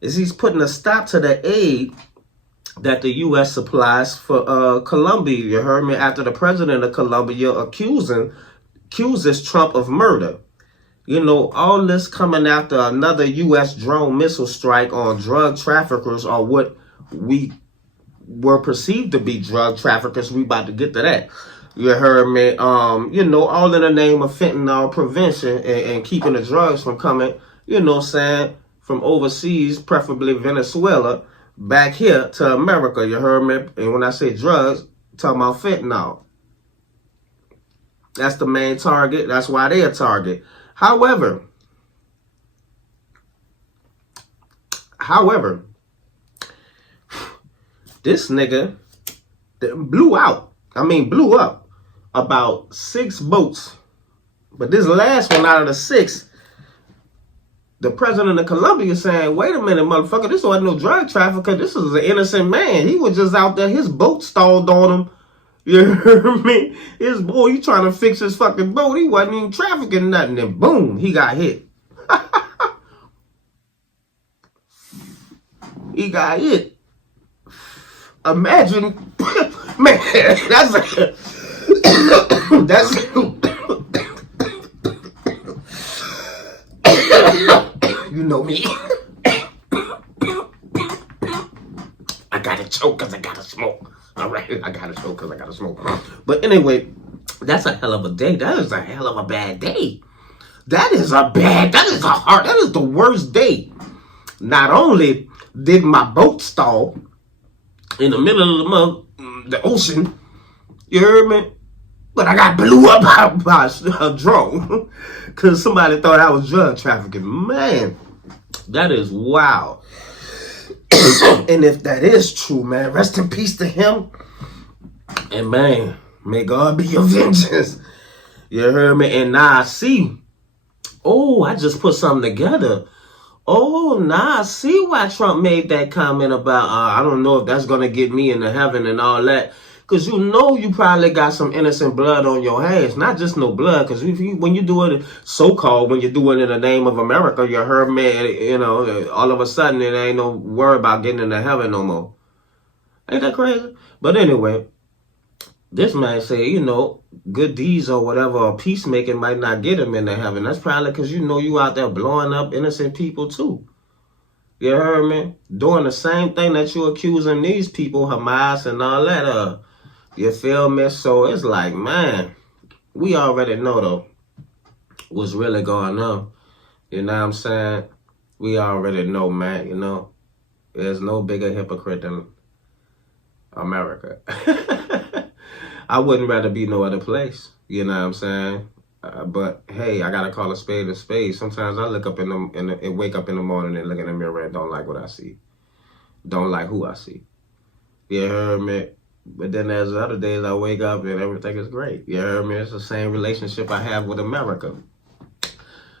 is he's putting a stop to the aid that the U.S. supplies for Colombia. You heard me? After the president of Colombia accuses Trump of murder. You know, all this coming after another U.S. drone missile strike on drug traffickers, or what we were perceived to be drug traffickers. We about to get to that. You heard me? You know, all in the name of fentanyl prevention and keeping the drugs from coming, you know what I'm saying, from overseas, preferably Venezuela, back here to America. You heard me? And when I say drugs, I'm talking about fentanyl. That's the main target. That's why they're a target. However, this nigga blew up about 6 boats. But this last one out of the 6, the president of Colombia is saying, wait a minute, motherfucker, this wasn't no drug trafficker. This is an innocent man. He was just out there. His boat stalled on him. You heard me? His boy, you trying to fix his fucking boat. He wasn't even trafficking nothing. And boom, he got hit. He got hit. Imagine, man, that's you know me. I gotta choke because I gotta smoke. All right, I gotta choke because I gotta smoke. But anyway, that's a hell of a day. That is a hell of a bad day. That is the worst day. Not only did my boat stall in the middle of the ocean, you heard me? But I got blew up by a drone because somebody thought I was drug trafficking. Man, that is wild. And if that is true, man, rest in peace to him. And man, may God be your vengeance. You heard me? And now I see. Oh, I just put something together. Oh, now I see why Trump made that comment about, I don't know if that's going to get me into heaven and all that. Because you know you probably got some innocent blood on your hands. Not just no blood. Because when you do it, so-called, when you do it in the name of America, you heard me, you know, all of a sudden it ain't no worry about getting into heaven no more. Ain't that crazy? But anyway, this man said, you know, good deeds or whatever, or peacemaking might not get him into heaven. That's probably because you know you out there blowing up innocent people too. You heard me? Doing the same thing that you accusing these people, Hamas and all that. You feel me? So it's like, man, we already know though what's really going on. You know what I'm saying? We already know, man, you know. There's no bigger hypocrite than America. I wouldn't rather be no other place. You know what I'm saying? But hey, I gotta call a spade a spade. Sometimes I look up and wake up in the morning and look in the mirror and don't like what I see. Don't like who I see. You heard me? But then there's other days I wake up and everything is great. You heard me? It's the same relationship I have with America.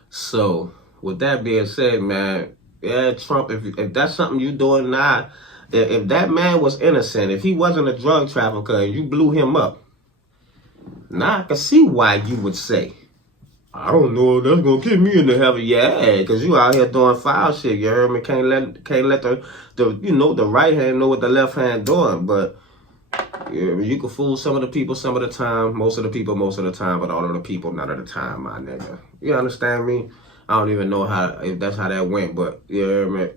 So, with that being said, man, yeah, Trump, if that's something you doing now, if that man was innocent, if he wasn't a drug trafficker and you blew him up, now I can see why you would say, I don't know if that's gonna get me into heaven. Yeah, because you out here doing foul shit. You heard me? Can't let the you know, the right hand know what the left hand doing. But yeah, you can fool some of the people some of the time, most of the people most of the time, but all of the people none of the time, my nigga. You understand me? I don't even know if that's how that went, but you heard me?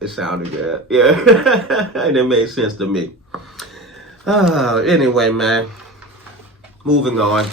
It sounded good. Yeah. And it made sense to me. Anyway, man. Moving on.